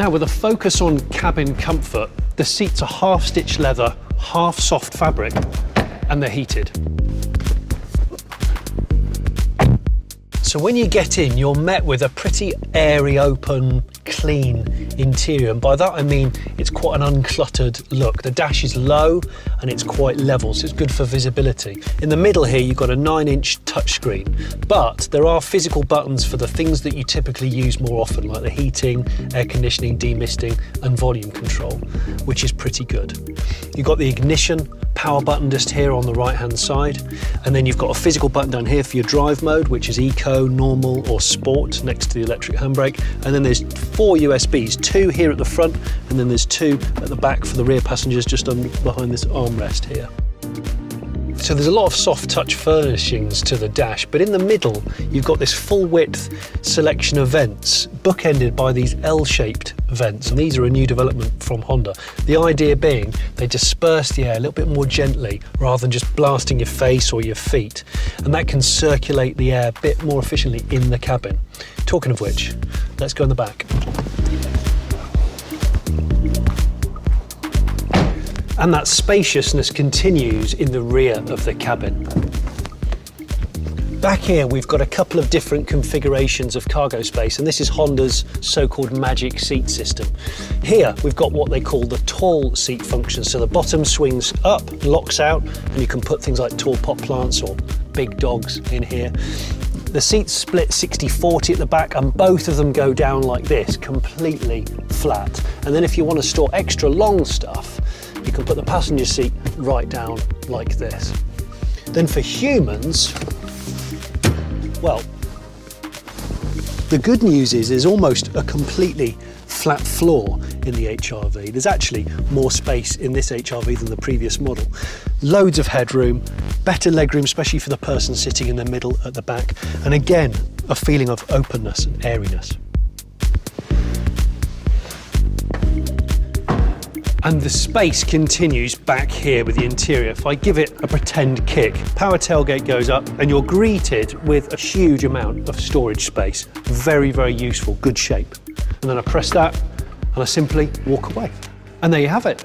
Now, with a focus on cabin comfort, the seats are half stitched leather, half soft fabric, and they're heated. So when you get in, you're met with a pretty airy, open, clean interior. And by that I mean it's quite an uncluttered look. The dash is low and it's quite level, so it's good for visibility. In the middle here, you've got a 9-inch touchscreen, but there are physical buttons for the things that you typically use more often, like the heating, air conditioning, demisting, and volume control, which is pretty good. You've got the ignition power button just here on the right hand side, and then you've got a physical button down here for your drive mode, which is eco, normal or sport, next to the electric handbrake. And then there's 4 USBs, 2 here at the front, and then there's 2 at the back for the rear passengers, just behind this armrest here. So there's a lot of soft touch furnishings to the dash, but in the middle you've got this full width selection of vents, bookended by these L-shaped vents, and these are a new development from Honda. The idea being they disperse the air a little bit more gently rather than just blasting your face or your feet, and that can circulate the air a bit more efficiently in the cabin. Talking of which, let's go in the back. And that spaciousness continues in the rear of the cabin. Back here we've got a couple of different configurations of cargo space, and this is Honda's so-called magic seat system. Here we've got what they call the tall seat function, so the bottom swings up, locks out, and you can put things like tall pot plants or big dogs in here. The seats split 60-40 at the back, and both of them go down like this, completely flat. And then if you want to store extra long stuff, you can put the passenger seat right down like this. Then for humans, well, the good news is there's almost a completely flat floor in the HRV. There's actually more space in this HRV than the previous model. Loads of headroom, better legroom, especially for the person sitting in the middle at the back. And again, a feeling of openness and airiness. And the space continues back here with the interior. If I give it a pretend kick, power tailgate goes up and you're greeted with a huge amount of storage space. Very, very useful, good shape. And then I press that and I simply walk away. And there you have it.